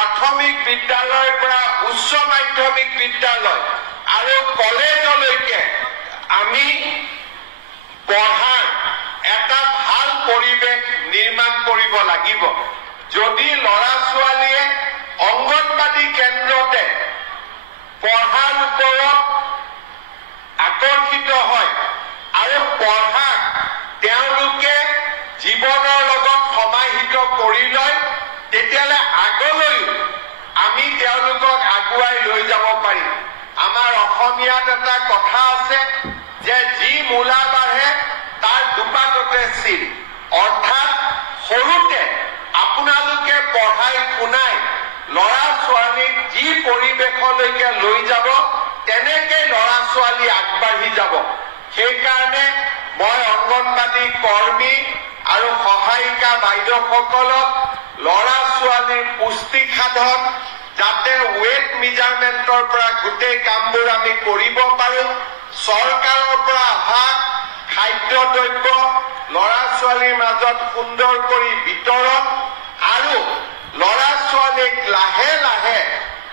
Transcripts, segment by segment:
প্ৰাথমিক বিদ্যালয়ৰ পৰা উচ্চ মাধ্যমিক বিদ্যালয় আৰু কলেজলৈকে আমি পঢ়াৰ এটা ভাল পৰিৱেশ নিৰ্মাণ কৰিব লাগিব। যদি ল'ৰা ছোৱালীয়ে অংগনবাদী কেন্দ্ৰতে পঢ়াৰ ওপৰত আকৰ্ষিত হয় আৰু পঢ়াক তেওঁলোকে জীৱনৰ লগত সমাহিত কৰি লয়, তেতিয়াহ'লে আগলৈ আমি তেওঁলোকক আগুৱাই লৈ যাব পাৰিম। আমাৰ অসমীয়াত এটা কথা আছে যে যি মূলা বাঢ়ে তাৰ দুপাততে চিন, অৰ্থাৎ সৰুতে আপোনালোকে পঢ়াই শুনাই ল'ৰা ছোৱালীক যি পৰিৱেশলৈকে লৈ যাব তেনেকে ল'ৰা ছোৱালী আগবাঢ়ি যাব। সেইকাৰণে মই অংগনবাদী কৰ্মী আৰু সহায়িকা বাইদেউসকলক ল'ৰা ছোৱালীৰ পুষ্টি সাধন যাতে ৱেট মেজাৰমেণ্টৰ পৰা গোটেই কামবোৰ আমি কৰিব পাৰোঁ, চৰকাৰৰ পৰা অহা খাদ্য দ্ৰব্য ল'ৰা ছোৱালীৰ মাজত সুন্দৰ কৰি বিতৰণ আৰু ল'ৰা ছোৱালীক লাহে লাহে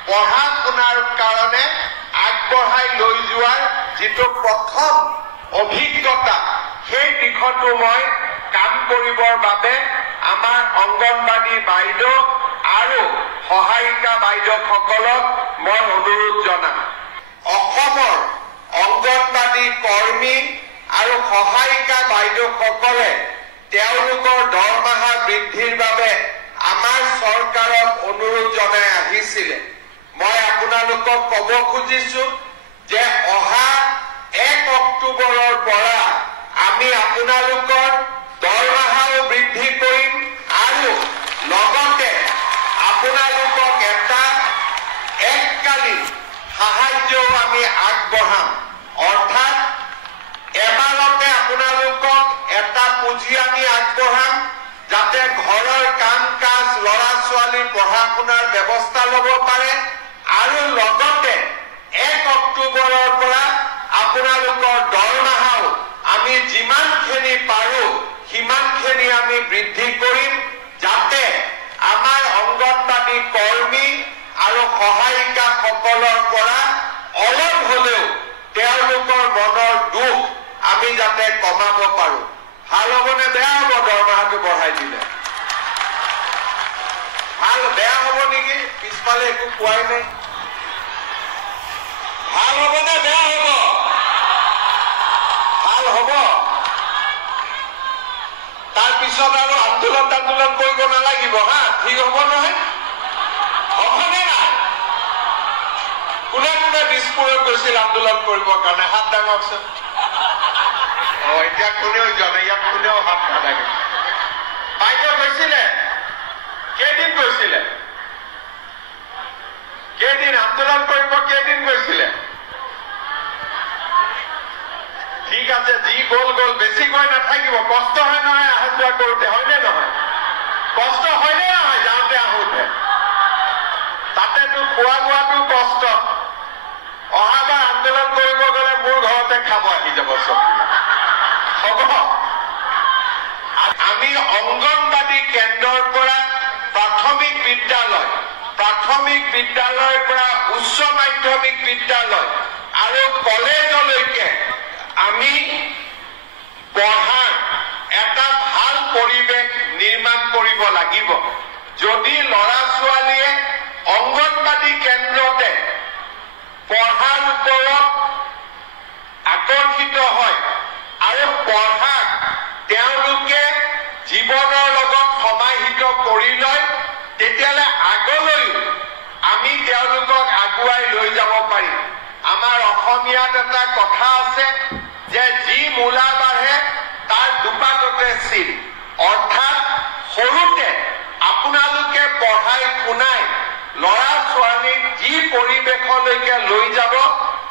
পঢ়া শুনাৰ কাৰণে আগবঢ়াই লৈ যোৱাৰ যিটো প্ৰথম অভিজ্ঞতা, সেই দিশতো মই কাম কৰিবৰ বাবে আমাৰ অংগনবাদী বাইদেউ আৰু সহায়িকা বাইদেউসকলক মই অনুৰোধ জনাম। অসমৰ অংগনবাদী কৰ্মী আৰু সহায়িকা বাইদেউসকলে তেওঁলোকৰ দৰমহা বৃদ্ধিৰ বাবে আমাৰ চৰকাৰক অনুৰোধ জনাই আহিছিলে। মই আপোনালোকক ক'ব খুজিছো যে অহা 1 অক্টোবৰৰ পৰা আমি আপোনালোকৰ দৰমহাও বৃদ্ধি কৰিম আৰু লগতে আপোনালোকক এটা এককালীন সাহায্যও আমি আগবঢ়াম। অৰ্থাৎ এবাৰতে আপোনালোকক এটা পুঁজি আমি আগবঢ়াম যাতে ঘৰৰ কাম কাজ ল'ৰা ছোৱালীৰ পঢ়া শুনাৰ ব্যৱস্থা ল'ব পাৰে আৰু লগতে 1 অক্টোবৰৰ পৰা আপোনালোকৰ দৰমহাও আমি যিমানখিনি পাৰোঁ সিমানখিনি আমি বৃদ্ধি কৰিম, যাতে আমাৰ অংগনবাদী কৰ্মী আৰু সহায়িকাসকলৰ পৰা অলপ হ'লেও তেওঁলোকৰ মনৰ দুখ আমি যাতে কমাব পাৰোঁ। ভাল হ'বনে বেয়া হ'ব দৰমহাটো বঢ়াই দিলে? ভাল বেয়া হ'ব নেকি? পিছফালে একো কোৱাই নাই। ভাল হ'বনে বেয়া হ'ব? ভাল হ'ব। তাৰপিছত আৰু আন্দোলন কৰিব নালাগিব, হা? ঠিক হ'ব নহয়? হ'বনে নাই? কোনে কোনে দিছপুৰত গৈছিল আন্দোলন কৰিবৰ কাৰণে? হাত দাঙকচোন। এতিয়া কোনেও জানে, ইয়াত কোনেও হাত নালাগে। বাইদেউ গৈছিলে? কেইদিন গৈছিলে? কেইদিন আন্দোলন কৰিব? কেইদিন গৈছিলে? ঠিক আছে, যি গ'ল গ'ল, বেছি গৈ নাথাকিব। কষ্ট হয় নহয় অহা যোৱা কৰোঁতে, হয়নে নহয়? কষ্ট হয়নে নহয় যাওঁতে আহোঁতে? তাতেতো খোৱা বোৱাটো কষ্ট। অহাবাৰ আন্দোলন কৰিব গ'লে মোৰ ঘৰতে খাব আহি যাব চব। হ'ব। আমি অংগনবাদী কেন্দ্ৰৰ পৰা প্ৰাথমিক বিদ্যালয়ৰ পৰা উচ্চ মাধ্যমিক বিদ্যালয় আৰু কলেজলৈকে আমি পঢ়াৰ এটা ভাল পৰিৱেশ নিৰ্মাণ কৰিব লাগিব। যদি ল'ৰা ছোৱালীয়ে অংগনবাদী কেন্দ্ৰতে পঢ়াৰ ওপৰত আকৰ্ষিত হয় আৰু পঢ়াক তেওঁলোকে জীৱনৰ লগত সমাহিত কৰি লয়, তেতিয়াহ'লে আগলৈ আমি তেওঁলোকক আগুৱাই লৈ যাব পাৰিম। আমাৰ অসমীয়াত এটা কথা আছে যে যি মূলা বাঢ়ে তাৰ দুপাততে চিন, অৰ্থাৎ সৰুতে আপোনালোকে পঢ়াই শুনাই ল'ৰা ছোৱালীক যি পৰিৱেশলৈকে লৈ যাব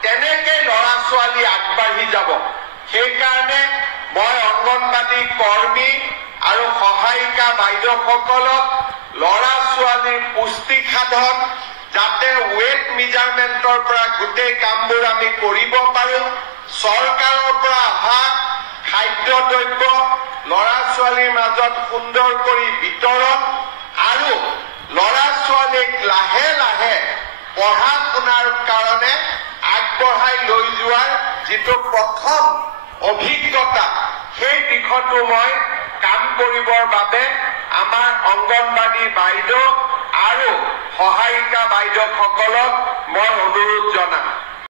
তেনেকে ল'ৰা ছোৱালী আগবাঢ়ি যাব। সেইকাৰণে মই অংগনবাদী কৰ্মী আৰু সহায়িকা বাইদেউসকলক ল'ৰা ছোৱালীৰ পুষ্টি সাধন যাতে ৱেট মেজাৰমেণ্টৰ পৰা গোটেই কামবোৰ আমি কৰিব পাৰোঁ, চৰকাৰৰ পৰা অহা খাদ্য দ্ৰব্য ল'ৰা ছোৱালীৰ মাজত সুন্দৰ কৰি বিতৰণ আৰু ল'ৰা ছোৱালীক লাহে লাহে পঢ়া শুনাৰ কাৰণে আগবঢ়াই লৈ যোৱাৰ যিটো প্ৰথম অভিজ্ঞতা সেই দিশতো মই কাম কৰিবৰ বাবে আমাৰ অংগনবাড়ী বাইদেউ আৰু সহায়িকা বাইদেউসকলক মই অনুৰোধ জনাম।